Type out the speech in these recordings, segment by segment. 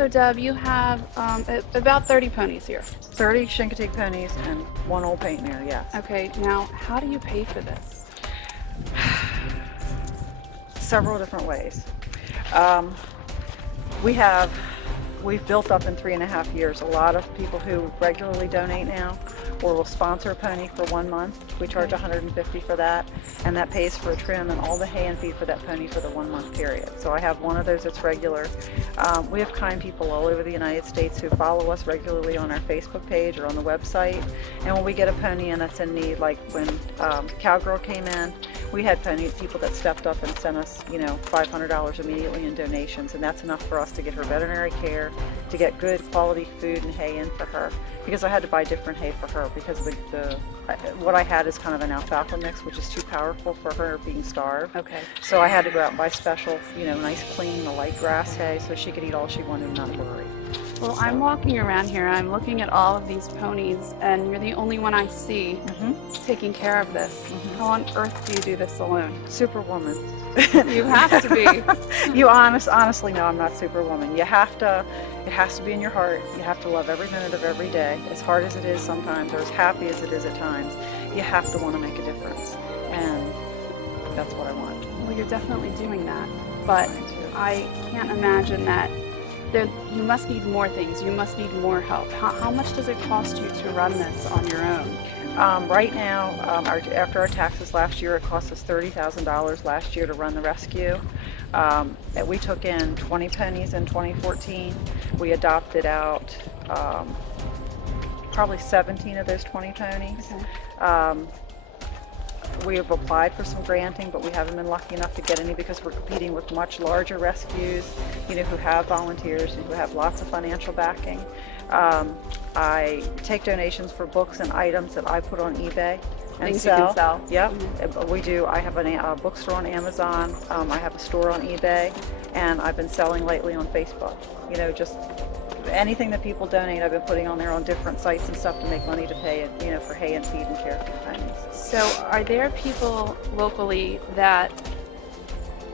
So Deb, you have about 30 ponies here. 30 Chincoteague ponies and 1 old paint mare, yes. Okay, now how do you pay for this? Several different ways. We've built up in 3.5 years a lot of people who regularly donate now or will sponsor a pony for 1 month. We charge $150 for that, and that pays for a trim and all the hay and feed for that pony for the 1 month period. So I have one of those that's regular. We have kind people all over the United States who follow us regularly on our Facebook page or on the website, and when we get a pony in that's in need, like when Cowgirl came in, we had people that stepped up and sent us, $500 immediately in donations, and that's enough for us to get her veterinary care, to get good quality food and hay in for her, because I had to buy different hay for her because what I had is kind of an alfalfa mix, which is too powerful for her being starved. Okay. So I had to go out and buy special, nice clean, the light grass hay, so she could eat all she wanted and not worry. Well, I'm walking around here, I'm looking at all of these ponies, and you're the only one I see taking care of this. How on earth do you do this alone? Superwoman. You have to be. You honestly know I'm not Superwoman. It has to be in your heart. You have to love every minute of every day, as hard as it is sometimes, or as happy as it is at times. You have to want to make a difference, and that's what I want. Well, you're definitely doing that, but I can't imagine that you must need more things. You must need more help. How much does it cost you to run this on your own? Right now, after our taxes last year, it cost us $30,000 last year to run the rescue. We took in 20 ponies in 2014. We adopted out probably 17 of those 20 ponies. Okay. We have applied for some granting, but we haven't been lucky enough to get any because we're competing with much larger rescues, who have volunteers and who have lots of financial backing. I take donations for books and items that I put on eBay and Things sell. You can sell. Yep, we do. I have a bookstore on Amazon. I have a store on eBay, and I've been selling lately on Facebook. Just anything that people donate, I've been putting on there on different sites and stuff to make money to pay it, for hay and feed and care for the ponies. So are there people locally that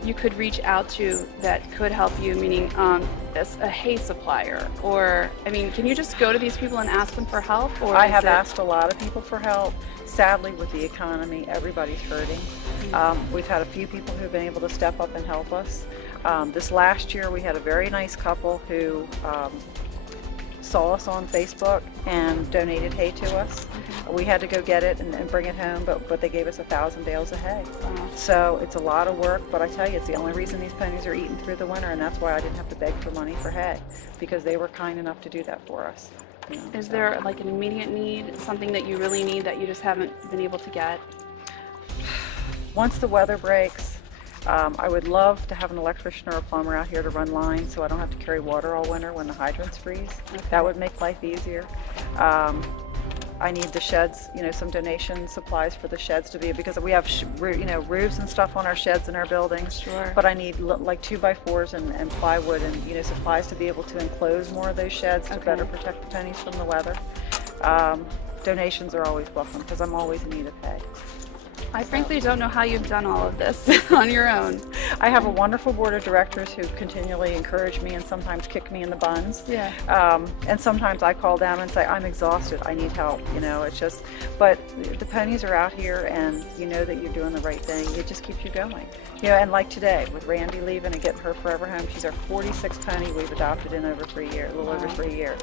you could reach out to that could help you, meaning a hay supplier? Or, can you just go to these people and ask them for help? Or I have asked a lot of people for help. Sadly, with the economy, everybody's hurting. We've had a few people who've been able to step up and help us. This last year, we had a very nice couple who saw us on Facebook and donated hay to us. We had to go get it and bring it home, but they gave us 1,000 bales of hay. Wow. So it's a lot of work, but I tell you, it's the only reason these ponies are eating through the winter, and that's why I didn't have to beg for money for hay, because they were kind enough to do that for us. Is there like an immediate need, something that you really need that you just haven't been able to get? Once the weather breaks, I would love to have an electrician or a plumber out here to run lines so I don't have to carry water all winter when the hydrants freeze. Okay. That would make life easier. I need the sheds, some donation supplies for the sheds to be, because we have, roofs and stuff on our sheds in our buildings. Sure. But I need like 2x4s and plywood and, supplies to be able to enclose more of those sheds to better protect the ponies from the weather. Donations are always welcome because I'm always in need of hay. I frankly don't know how you've done all of this on your own. I have a wonderful board of directors who continually encourage me and sometimes kick me in the buns. Yeah. And sometimes I call them and say, I'm exhausted, I need help. It's just, but the ponies are out here and you know that you're doing the right thing. It just keeps you going. And like today with Randy leaving and getting her forever home, she's our 46th pony we've adopted in over 3 years, a little over 3 years.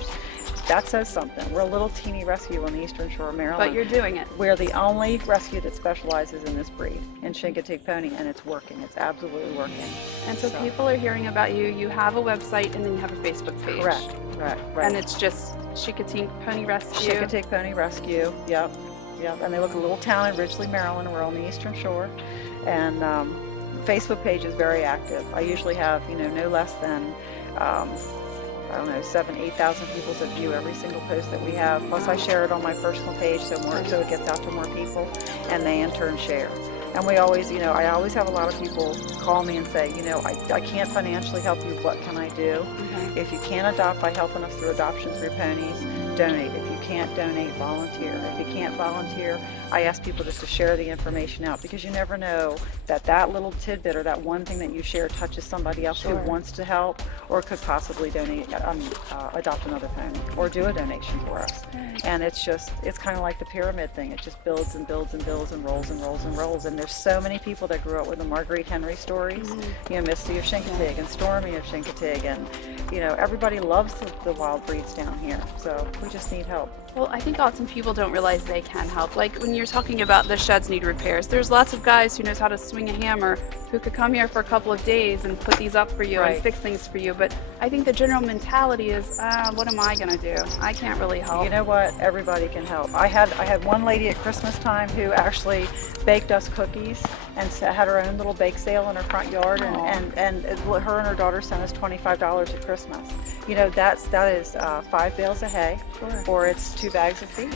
That says something. We're a little teeny rescue on the eastern shore of Maryland. But you're doing it. We're the only rescue that specializes in this breed, in Chincoteague Pony, and it's working. It's absolutely working. And so people are hearing about you. You have a website and then you have a Facebook page. Correct. Right. And it's just Chincoteague Pony Rescue. Chincoteague Pony Rescue. Yep. And they look a little town in Ridgely, Maryland. We're on the eastern shore, and Facebook page is very active. I usually have no less than 7,000 to 8,000 people that view every single post that we have. Plus I share it on my personal page so it gets out to more people, and they in turn share. And we always, I always have a lot of people call me and say, I can't financially help you, what can I do? If you can't adopt by helping us through Adoption Through Ponies, donate. If you can't donate, volunteer. If you can't volunteer, I ask people just to share the information out, because you never know that that little tidbit or that one thing that you share touches somebody else who wants to help or could possibly donate, adopt another pony or do a donation for us. And it's kind of like the pyramid thing. It just builds and builds and builds and rolls and rolls and rolls. And there's so many people that grew up with the Marguerite Henry stories, you know, Misty of Chincoteague and Stormy of Chincoteague, and you know, everybody loves the wild breeds down here. So we just need help. Well, I think often people don't realize they can help. Like when you're talking about the sheds need repairs, there's lots of guys who knows how to swing a hammer who could come here for a couple of days and put these up for you and fix things for you. But I think the general mentality is, what am I gonna do? I can't really help. You know what? Everybody can help. I had one lady at Christmas time who actually baked us cookies and had her own little bake sale in her front yard, and her and her daughter sent us $25 at Christmas. You know, that is 5 bales of hay, or it's 2 bags of feed.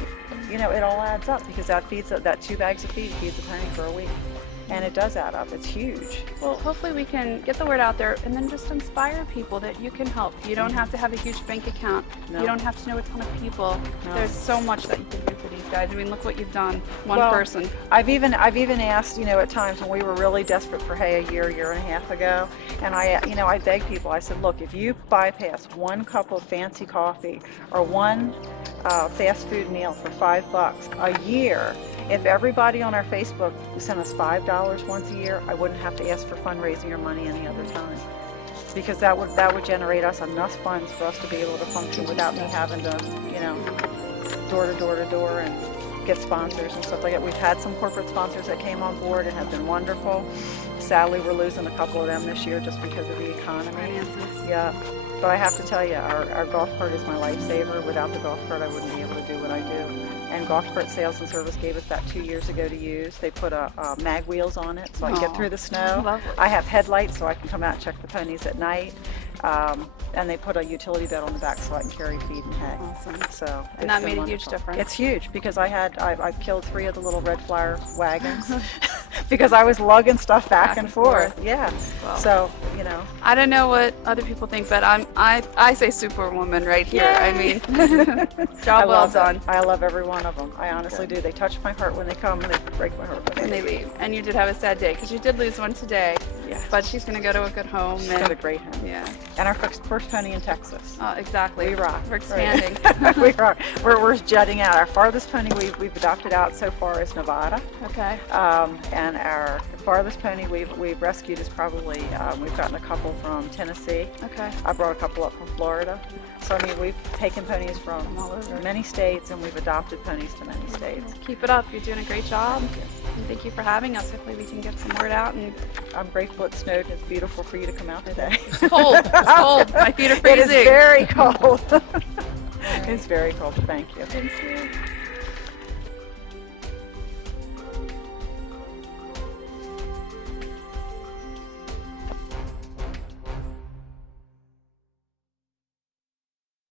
You know, it all adds up, because that 2 bags of feed feeds a pony for a week. And it does add up. It's huge. Well, hopefully we can get the word out there and then just inspire people that you can help. You don't have to have a huge bank account. No. You don't have to know a ton of people. No. There's so much that you can do for these guys. I mean, look what you've done. One person. I've even asked, you know, at times when we were really desperate for hay a year and a half ago, and I begged people. I said, look, if you bypass 1 cup of fancy coffee or 1 fast food meal for $5 a year, if everybody on our Facebook sent us $5 once a year, I wouldn't have to ask for fundraising or money any other time, because that would generate us enough funds for us to be able to function without me having to, you know, door to door to door and get sponsors and stuff like that. We've had some corporate sponsors that came on board and have been wonderful. Sadly, we're losing a couple of them this year just because of the economy. Finances. Yeah. But I have to tell you, our golf cart is my lifesaver. Without the golf cart, I wouldn't be able to do what I do. And Golf Cart Sales and Service gave us that 2 years ago to use. They put mag wheels on it so I can get through the snow. Lovely. I have headlights so I can come out and check the ponies at night. And they put a utility bed on the back so I can carry feed and hay. Awesome. So and that made a huge difference. It's huge, because I've killed 3 of the little red flower wagons because I was lugging stuff back and forth. Yeah. Well, so, you know. I don't know what other people think, but I say superwoman right here. Yay! I mean, job well done. I love every one of them. I honestly do. They touch my heart when they come, and they break my heart when they leave. And you did have a sad day, because you did lose one today. Yeah. But she's going to go to a good home. She's got a great home. Yeah. And our first pony in Texas. Oh, exactly. We rock. We're expanding. Right. We rock. We're jetting out. Our farthest pony we've adopted out so far is Nevada. Okay. And our farthest pony we've rescued is probably, we've gotten a couple from Tennessee. Okay. I brought a couple up from Florida. So, I mean, we've taken ponies from all over. Many states, and we've adopted ponies to many states. Keep it up. You're doing a great job. Thank you. And thank you for having us. Hopefully we can get some word out. And I'm grateful it snowed. It's beautiful for you to come out today. It's cold. It's cold. My feet are freezing. It is very cold. It's very cold. Thank you. Thank you.